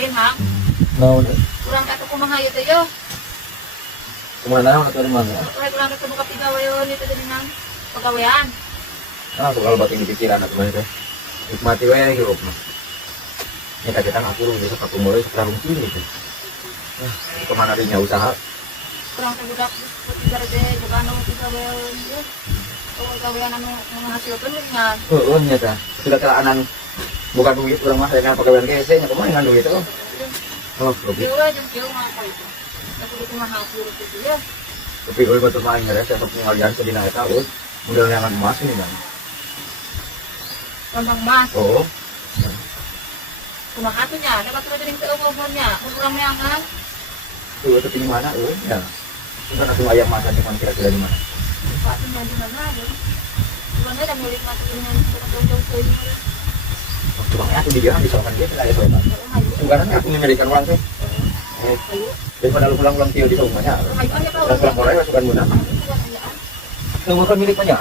pagawayan ha. No. Kurang ka ito kumahayo tayo. Kumuna na ako naman. Kurang ka ito makapigawayon ito din ng pagawayan. Ah, so kalau bating dipikira na kemarin teh. Nikmati wae ya hirup mah. Ini kita ngaku lu bisa pakumulai sekarang sini itu. Nah, kemana dia usaha? Kurang ka budak pagigara de jagano pagawayan. Pagawayan anu menghasilkan nga. Oh, nyata. Sudah kelaan bukan duit orang mah dengan pegawai GC nya kemana dengan duit itu? Oh, lebih. Jauh aja jauh mah itu. Aku itu mahal puluh itu ya. Tapi kalau betul mah ingin saya pengalian sedina eta euy. Modal yang emas ini kan. Gampang mas. Oh. Kumaha tuh nya, dapat tuh jadi keumumnya, kurang meangan. Tuh itu di mana euy? Ya. Bukan aku ayam makan cuman kira-kira di mana? Pak tuh di mana aja. Sebenarnya ada milik mati dengan jauh-jauh ini. Bangnya aku di dia disokan dia tidak ada sokan. Sekarang aku menyediakan uang teh. Daripada lu pulang-pulang tio di rumahnya. Ayo aja kau. Dan pulang Korea masukan guna. Lu bukan milik banyak.